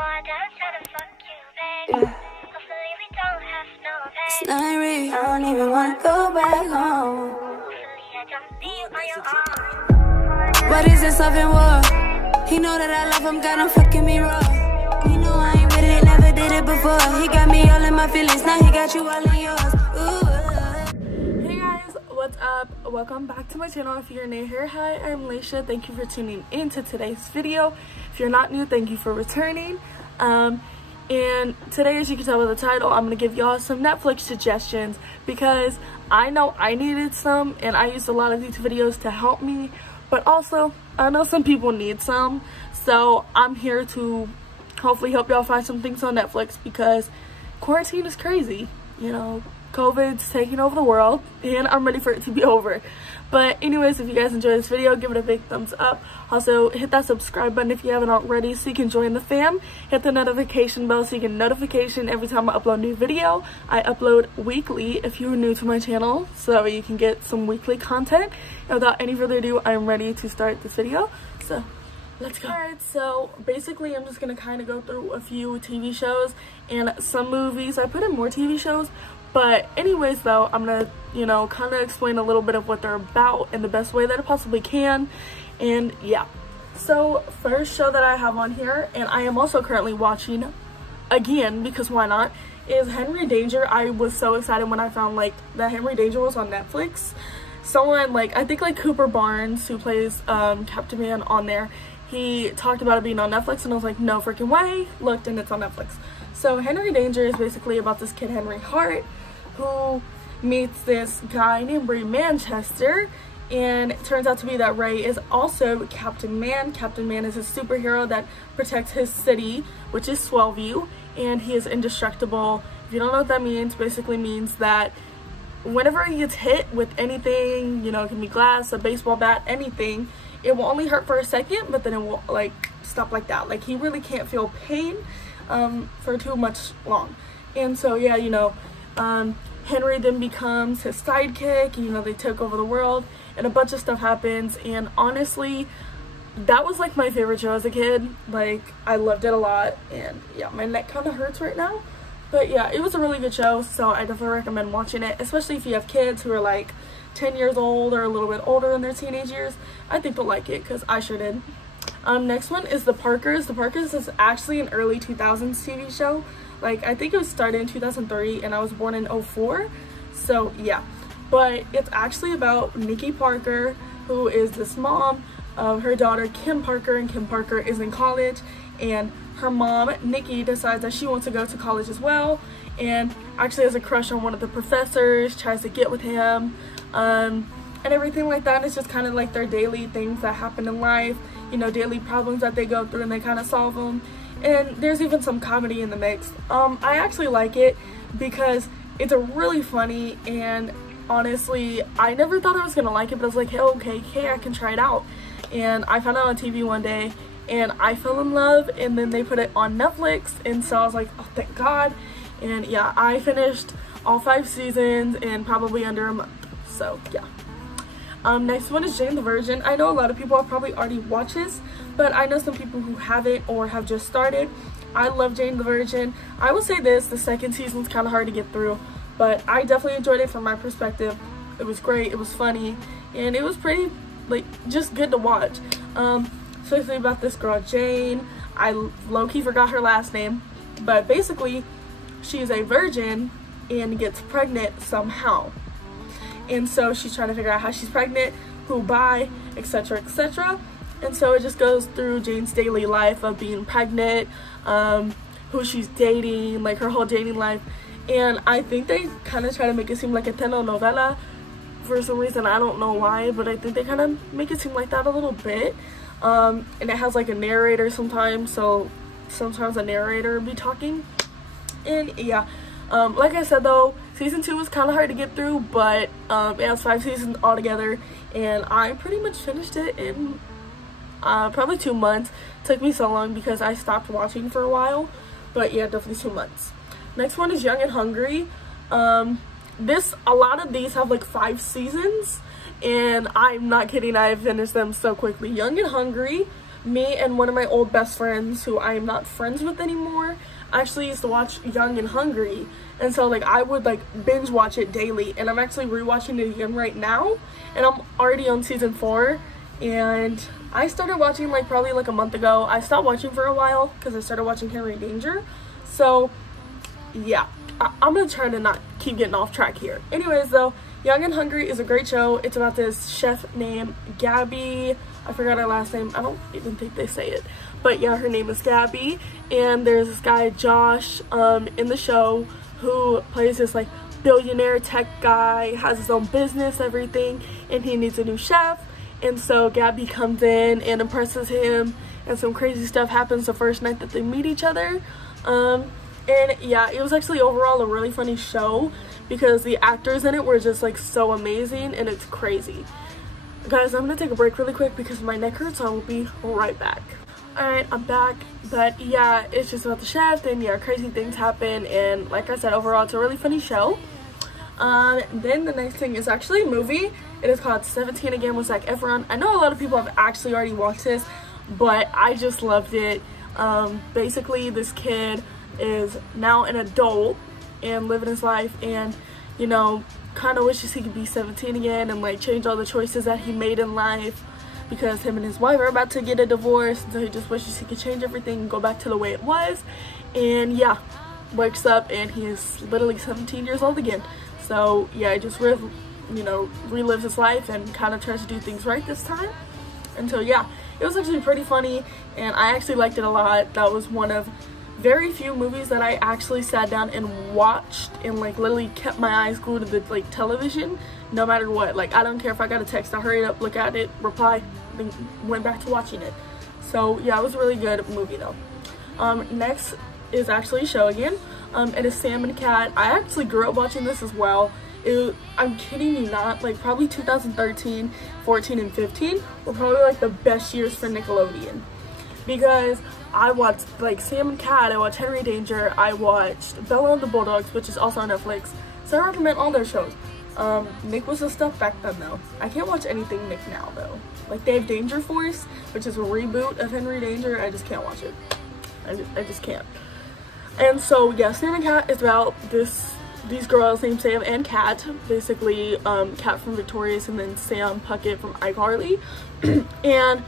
It's not real, I don't even wanna go back home. What is this love and war? He know that I love him, got him fucking me raw. He know I ain't with it, never did it before. He got me all in my feelings, now he got you all in yours. Ooh. Hey guys, what's up? Welcome back to my channel. If you're new here, hi, I'm Leisha. Thank you for tuning in to today's video. If you're not new, thank you for returning. And today, as you can tell by the title, I'm going to give y'all some Netflix suggestions because I know I needed some and I used a lot of these videos to help me, but also I know some people need some, so I'm here to hopefully help y'all find some things on Netflix because quarantine is crazy, you know, COVID's taking over the world and I'm ready for it to be over. But anyways, if you guys enjoyed this video, give it a big thumbs up. Also, hit that subscribe button if you haven't already so you can join the fam. Hit the notification bell so you get notification every time I upload a new video. I upload weekly if you're new to my channel, so you can get some weekly content. And without any further ado, I'm ready to start this video. So let's go. Alright, so basically I'm just gonna kind of go through a few TV shows and some movies. I put in more TV shows, but anyways though, I'm gonna, you know, kind of explain a little bit of what they're about in the best way that I possibly can. And yeah, so first show that I have on here, and I am also currently watching again because why not, is Henry Danger. I was so excited when I found like that Henry Danger was on Netflix. Someone like, I think like Cooper Barnes, who plays Captain Man on there, he talked about it being on Netflix and I was like, no freaking way. Looked and it's on Netflix. So Henry Danger is basically about this kid Henry Hart who meets this guy named Ray Manchester, and it turns out to be that Ray is also Captain Man. Captain Man is a superhero that protects his city, which is Swellview, and he is indestructible. If you don't know what that means, basically means that whenever he gets hit with anything, you know, it can be glass, a baseball bat, anything, it will only hurt for a second, but then it will like stop like that. Like he really can't feel pain for too much long. And so yeah, you know, Henry then becomes his sidekick. You know, they took over the world and a bunch of stuff happens, and honestly that was like my favorite show as a kid. Like I loved it a lot, and yeah, my neck kind of hurts right now, but yeah, it was a really good show, so I definitely recommend watching it, especially if you have kids who are like 10 years old or a little bit older in their teenage years. I think they'll like it because I sure did. Next one is The Parkers. The Parkers is actually an early 2000s TV show. Like I think it was started in 2003 and I was born in 2004, so yeah. But it's actually about Nikki Parker, who is this mom of her daughter Kim Parker, and Kim Parker is in college, and her mom Nikki decides that she wants to go to college as well, and actually has a crush on one of the professors, tries to get with him, and everything like that. It's just kind of like their daily things that happen in life, you know, daily problems that they go through and they kind of solve them. And there's even some comedy in the mix. I actually like it because it's a really funny, and honestly I never thought I was gonna like it, but I was like, hey, okay, I can try it out. And I found it on TV one day and I fell in love, and then they put it on Netflix, and so I was like, oh thank God. And yeah, I finished all 5 seasons in probably under a month, so yeah. Next one is Jane the Virgin. I know a lot of people have probably already watched this, but I know some people who haven't or have just started. I love Jane the Virgin. I will say this, the second season's kind of hard to get through, but I definitely enjoyed it from my perspective. It was great, it was funny, and it was pretty, like, just good to watch. Especially about this girl, Jane. I low-key forgot her last name, but basically, she's a virgin and gets pregnant somehow. And so she's trying to figure out how she's pregnant, who by, etc, etc. And so it just goes through Jane's daily life of being pregnant, who she's dating, like her whole dating life. And I think they kind of try to make it seem like a telenovela for some reason. I don't know why, but I think they kind of make it seem like that a little bit. And it has like a narrator sometimes, so sometimes a narrator will be talking. And yeah, like I said though, season 2 was kind of hard to get through, but it has 5 seasons altogether, and I pretty much finished it in probably 2 months. It took me so long because I stopped watching for a while, but yeah, definitely 2 months. Next one is Young and Hungry. A lot of these have like 5 seasons, and I'm not kidding, I finished them so quickly. Young and Hungry me and one of my old best friends, who I am not friends with anymore, actually used to watch Young and Hungry. And so like I would like binge watch it daily, and I'm actually rewatching it again right now, and I'm already on season 4. And I started watching like probably like a month ago. I stopped watching for a while because I started watching Henry Danger. So yeah, I'm gonna try to not keep getting off track here. Anyways though, Young and Hungry is a great show. It's about this chef named Gabby. I forgot her last name. I don't even think they say it, but yeah, her name is Gabby. And there's this guy Josh in the show who plays this like billionaire tech guy, has his own business, everything, and he needs a new chef. And so Gabby comes in and impresses him, and some crazy stuff happens the first night that they meet each other. And yeah, it was actually overall a really funny show because the actors in it were just like so amazing, and it's crazy. Guys, I'm gonna take a break really quick because my neck hurts, so I will be right back. Alright, I'm back. But yeah, it's just about the chef, and yeah, crazy things happen, and like I said, overall it's a really funny show. Then the next thing is actually a movie. It is called 17 Again with Zac Efron. I know a lot of people have actually already watched this, but I just loved it. Basically this kid is now an adult and living his life, and you know, kind of wishes he could be 17 again and like change all the choices that he made in life, because him and his wife are about to get a divorce, so he just wishes he could change everything and go back to the way it was. And yeah, wakes up and he is literally 17 years old again. So yeah, it just relives his life and kind of tries to do things right this time. And so yeah, it was actually pretty funny, and I actually liked it a lot. That was one of very few movies that I actually sat down and watched and like literally kept my eyes glued to the like television no matter what. Like I don't care if I got a text, I hurried up, look at it, reply, then went back to watching it. So yeah, it was a really good movie though. Next is actually a show again. It is Sam and Cat. I actually grew up watching this as well. I'm kidding you not, like probably 2013, 14, and 15 were probably like the best years for Nickelodeon, because I watched like Sam and Cat, I watched Henry Danger, I watched Bella and the Bulldogs, which is also on Netflix, so I recommend all their shows. Nick was the stuff back then though. I can't watch anything Nick now though. Like they have Danger Force, which is a reboot of Henry Danger. I just can't watch it. I just can't. And so yeah, Sam and Cat is about these girls named Sam and Cat, basically Cat from Victorious and then Sam Puckett from iCarly. And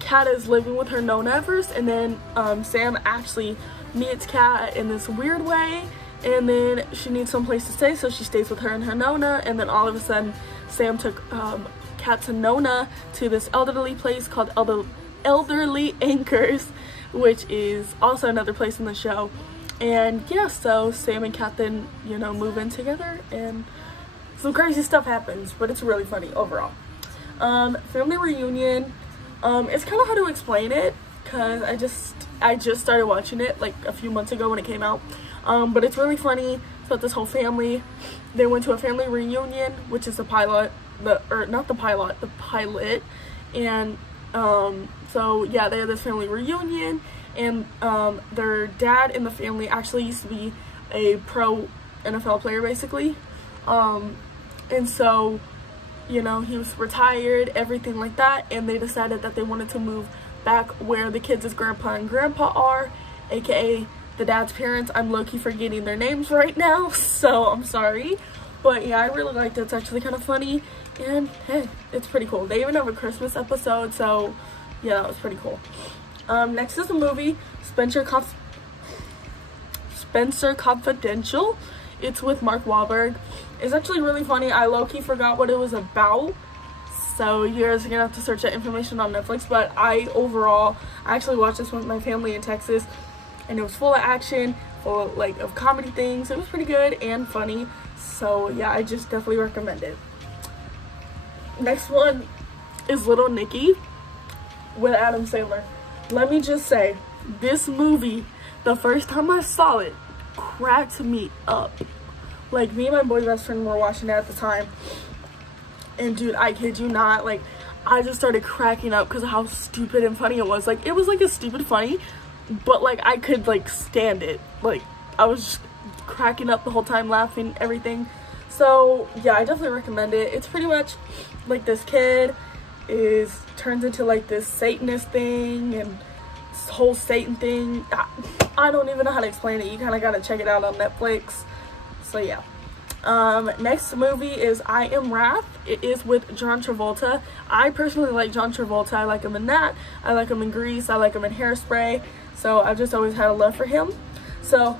Cat is living with her Nona at first, and then Sam actually meets Cat in this weird way, and then she needs some place to stay, so she stays with her and her Nona. And then all of a sudden Sam took Cat's and Nona to this elderly place called Elderly Anchors, which is also another place in the show. And yeah, so Sam and Cat then, you know, move in together, and some crazy stuff happens, but it's really funny overall. Family reunion. It's kind of hard to explain it because I just started watching it like a few months ago when it came out. But it's really funny. It's about this whole family. They went to a family reunion, which is the pilot. The pilot. And so yeah, they had this family reunion, and their dad in the family actually used to be a pro NFL player basically. And so, you know, he was retired, everything like that, and they decided that they wanted to move back where the kids' grandpa and grandpa are, aka the dad's parents. I'm low-key forgetting their names right now, so I'm sorry. But yeah, I really liked it. It's actually kind of funny, and hey, it's pretty cool. They even have a Christmas episode, so yeah, that was pretty cool. Next is the movie Spencer Confidential. It's with Mark Wahlberg. It's actually really funny. I low-key forgot what it was about, so you guys are gonna have to search that information on Netflix. But I actually watched this with my family in Texas, and it was full of action, full of, of comedy things. It was pretty good and funny, so yeah, I just definitely recommend it. Next one is Little Nicky with Adam Sandler. Let me just say, this movie, the first time I saw it, cracked me up. Like, me and my boy's best friend were watching it at the time, and dude, I kid you not, like, I just started cracking up because of how stupid and funny it was. Like, it was like a stupid funny, but like I could like stand it. Like, I was just cracking up the whole time, laughing, everything. So yeah, I definitely recommend it. It's pretty much like this kid turns into like this Satanist thing and this whole Satan thing. I don't even know how to explain it. You kind of got to check it out on Netflix. So yeah. Next movie is I Am Wrath. It is with John Travolta. I personally like John Travolta. I like him in that. I like him in Grease. I like him in Hairspray. So I've just always had a love for him. So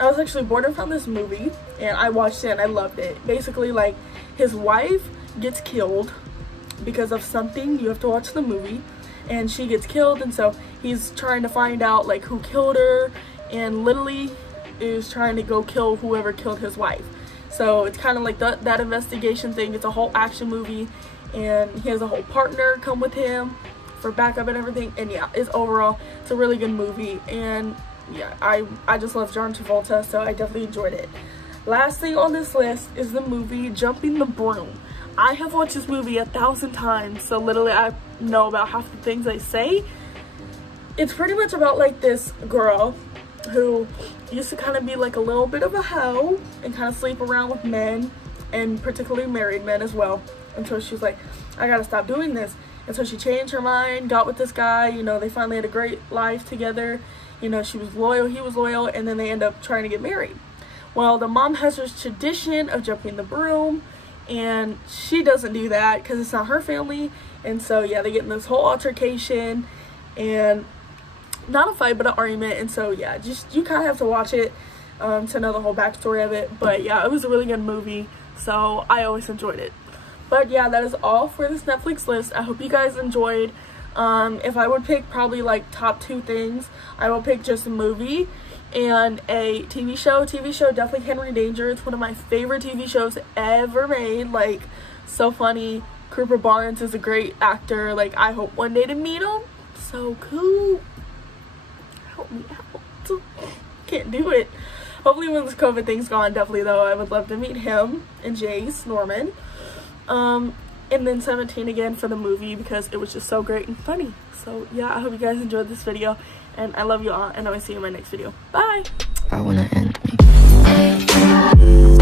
I was actually bored and found this movie and I watched it and I loved it. Basically, like, his wife gets killed because of something. You have to watch the movie. And she gets killed, and so he's trying to find out like who killed her, and literally is trying to go kill whoever killed his wife. So it's kind of like that investigation thing. It's a whole action movie, and he has a whole partner come with him for backup and everything. And yeah, it's a really good movie. And yeah, I just love John Travolta, so I definitely enjoyed it. Last thing on this list is the movie Jumping the Broom. I have watched this movie 1,000 times, so literally I know about half the things they say. It's pretty much about like this girl who used to kind of be like a little bit of a hoe and kind of sleep around with men, and particularly married men as well, until she's like, I gotta stop doing this. And so she changed her mind, got with this guy, you know, they finally had a great life together, you know, she was loyal, he was loyal, and then they end up trying to get married. Well, the mom has this tradition of jumping the broom, and she doesn't do that because it's not her family. And so yeah, they get in this whole altercation, and not a fight but an argument. And so yeah, just you kind of have to watch it to know the whole backstory of it. But yeah, it was a really good movie, so I always enjoyed it. But yeah, that is all for this Netflix list. I hope you guys enjoyed. If I would pick probably like top 2 things, I will pick just a movie and a TV show. TV show, definitely Henry Danger. It's one of my favorite TV shows ever made. Like, so funny. Cooper Barnes is a great actor. Like, I hope one day to meet him. So cool. Help me out. Can't do it. Hopefully when this COVID thing's gone, definitely though, I would love to meet him and Jace Norman. And then 17 again for the movie because it was just so great and funny. So yeah, I hope you guys enjoyed this video, and I love you all, and I will see you in my next video. Bye. I wanna end me.